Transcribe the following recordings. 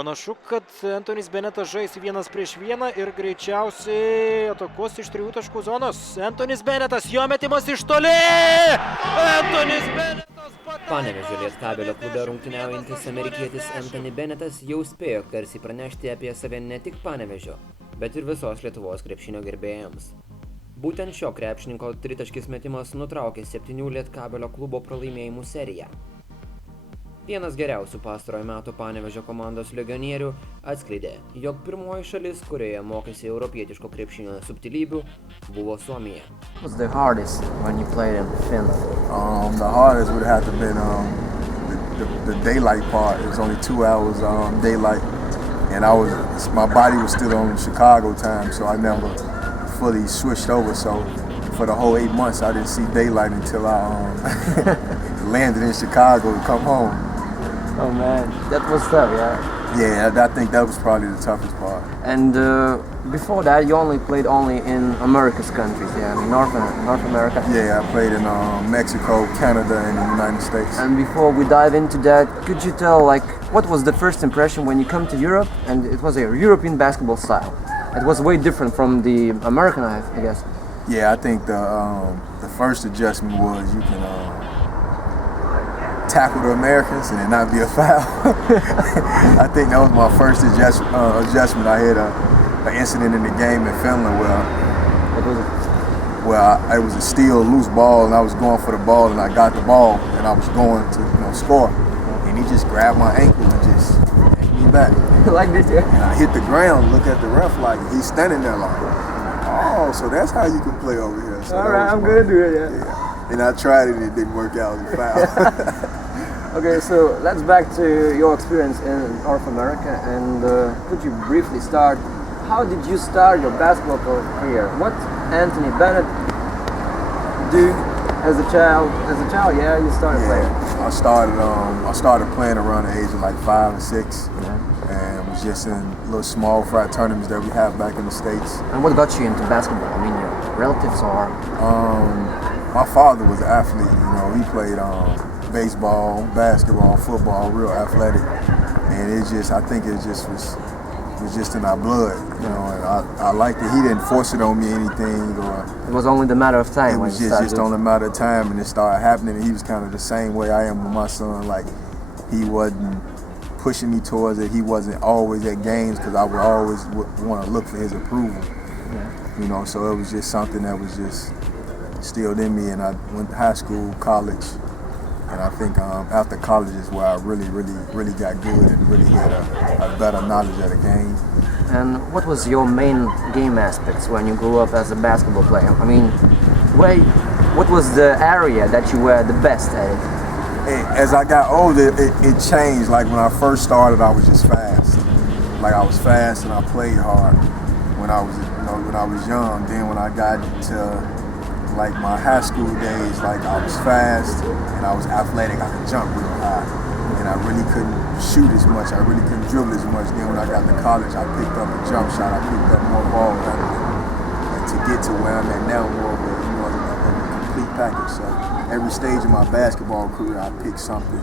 Panašu, kad Anthony Bennettas žais 1-1 ir greičiausiai atakuos iš 3 taškų zonos. Anthony Bennettas, jo metimas iš toli! Anthony Bennettas pataiko! Panevėžio Lietkabelio klube rungtyniaujantis amerikietis Anthony Bennettas jau spėjo garsiai pranešti apie save ne tik Panevėžio, bet ir visos Lietuvos krepšinio gerbėjams. Būtent šio krepšininko tritaškis metimas nutraukė 7 Lietkabelio klubo pralaimėjimų seriją. Vienas geriausių pastarojo metų Panevėžio komandos legionierių atskleidė, jog pirmoji šalis, kurioje mokėsi europietiško krepšinio subtilybių, buvo Suomija. What's the hardest when you played in Finland? The hardest would have to been the daylight part. It was only 2 hours daylight, and my body was still on Chicago time, so I never fully switched over. So for the whole 8 months, I didn't see daylight until I landed in Chicago to come home. Oh man, that was tough, yeah? Yeah, I think that was probably the toughest part. And before that, you played in America's countries, yeah? I mean, North America. Yeah, I played in Mexico, Canada, and the United States. And before we dive into that, could you tell, what was the first impression when you come to Europe? And it was a European basketball style. It was way different from the American, I guess. Yeah, I think the first adjustment was you can tackle the Americans and it not be a foul. I think that was my first adjustment. I had an incident in the game in Finland where it was a steal, loose ball, and I was going for the ball, and I got the ball, and I was going to score, and he just grabbed my ankle and just yanked me back. Like this, yeah? And I hit the ground, look at the ref like he's standing there like, oh, so that's how you can play over here. So all right, I'm gonna do it, yeah. And I tried it, and it didn't work out. It was a foul. Okay, so let's back to your experience in North America, and could you briefly start? How did you start your basketball career? What Anthony Bennettas do as a child? Yeah, you started playing. I started playing around the age of like 5 and 6, and was just in little small frat tournaments that we have back in the States. And what got you into basketball? I mean, your relatives or? My father was an athlete. You know, he played baseball, basketball, football, real athletic, and I think it just was just in our blood, you know. And I liked it. He didn't force it on me anything, or it was only the matter of time. It was just only a matter of time, and it started happening. And he was kind of the same way I am with my son. Like, he wasn't pushing me towards it. He wasn't always at games because I would always want to look for his approval. You know, so it was just something that was just instilled in me. And I went to high school, college. And I think after college is where I really got good and really had a better knowledge of the game. And what was your main game aspects when you grew up as a basketball player? I mean, what was the area that you were the best at it? As I got older, it changed. Like when I first started, I was just fast. Like I was fast and I played hard when I was young. Then when I got to like my high school days, like I was fast and I was athletic. I could jump real high, and I really couldn't shoot as much. I really couldn't dribble as much. Then when I got to college, I picked up a jump shot. I picked up more balls, and to get to where I'm at now, more of a complete package. So every stage of my basketball career, I picked something,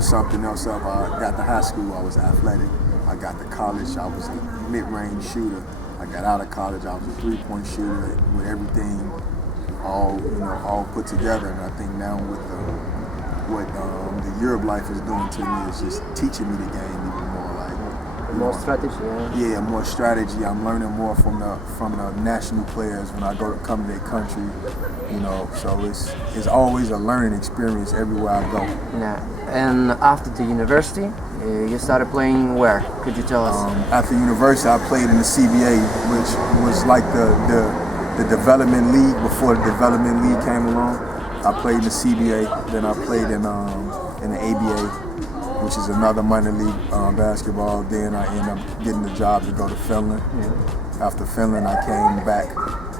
something else up. I got to high school, I was athletic. I got to college, I was a mid-range shooter. I got out of college, I was a three-point shooter with everything all put together. And I think now with what the Europe life is doing to me is just teaching me the game even more. Like more strategy. Yeah, more strategy. I'm learning more from the national players when I come to their country. You know, so it's always a learning experience everywhere I go. Yeah. And after the university, you started playing where? Could you tell us? After university, I played in the CBA, which was like the development league before the development league came along. I played in the CBA, then I played in the ABA, which is another minor league basketball. Then I ended up getting the job to go to Finland. After Finland, I came back,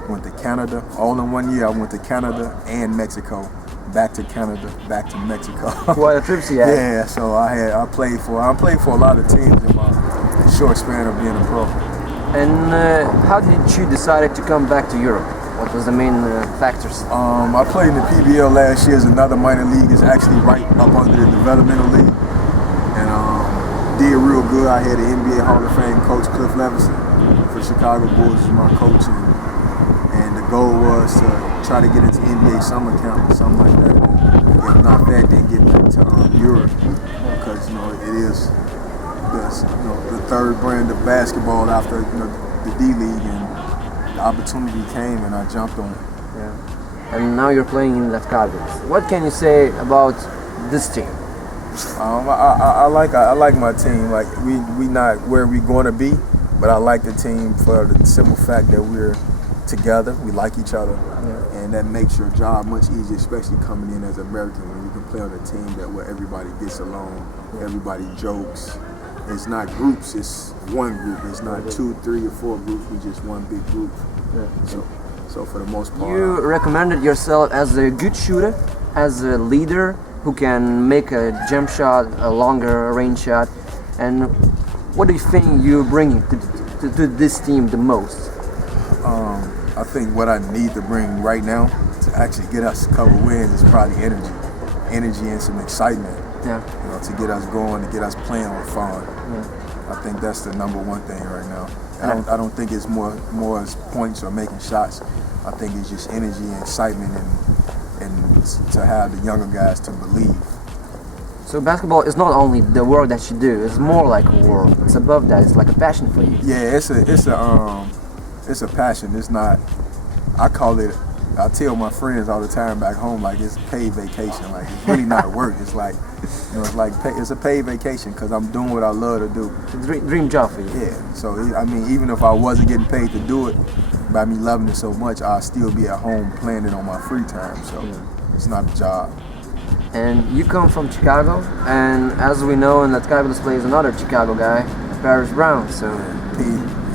went to Canada. All in 1 year, I went to Canada and Mexico. Back to Canada, back to Mexico. What a trip you had. Yeah, so I played for a lot of teams in my short span of being a pro. And how did you decide to come back to Europe? What was the main factors? I played in the PBL last year as another minor league. It's actually right up under the developmental league. And did real good. I had the NBA Hall of Fame coach Cliff Leverson for Chicago Bulls as my coach, and the goal was to try to get into NBA summer camp or something like that. And if not that, then get back to Europe, because it is the third brand of basketball after the D League, and the opportunity came and I jumped on it. Yeah. And now you're playing in Lietkabelį. What can you say about this team? I like my team. Like we not where we going to be, but I like the team for the simple fact that we're together. We like each other, and that makes your job much easier, especially coming in as an American, when you can play on a team where everybody gets along, everybody jokes. It's not groups, it's one group. It's not 2, 3, or 4 groups. We just one big group. So for the most part, you recommended yourself as a good shooter, as a leader who can make a jump shot, a longer range shot. And what do you think you're bringing to this team the most? I think what I need to bring right now to actually get us a couple wins is probably energy and some excitement. Yeah. To get us going, to get us playing with fun. I think that's the number one thing right now. I don't think it's more as points or making shots. I think it's just energy and excitement, and to have the younger guys to believe. So basketball is not only the work that you do; it's more like a work. It's above that. It's like a passion for you. Yeah, it's a passion. It's not. I tell my friends all the time back home, like, it's paid vacation. Like, it's really not work. It's like, it's a paid vacation because I'm doing what I love to do. It's a dream job for you. Yeah. So I mean, even if I wasn't getting paid to do it, by me loving it so much, I'll still be at home playing it on my free time. So it's not a job. And you come from Chicago, and as we know, in Lietkabelį plays another Chicago guy, Paris Brown. So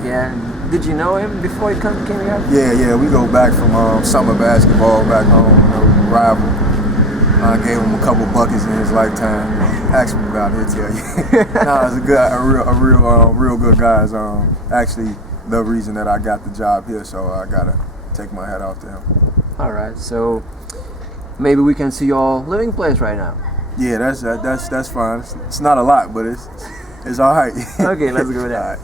yeah. Did you know him before he came here? Yeah, we go back from summer basketball back home, rival. I gave him a couple buckets in his lifetime. Ask me about it, he'll tell you. Nah, he's a real good guy. Actually the reason that I got the job here, so I gotta take my hat off to him. All right, so maybe we can see your living place right now. Yeah, that's fine. It's not a lot, but it's all right. Okay, let's go with that. All right.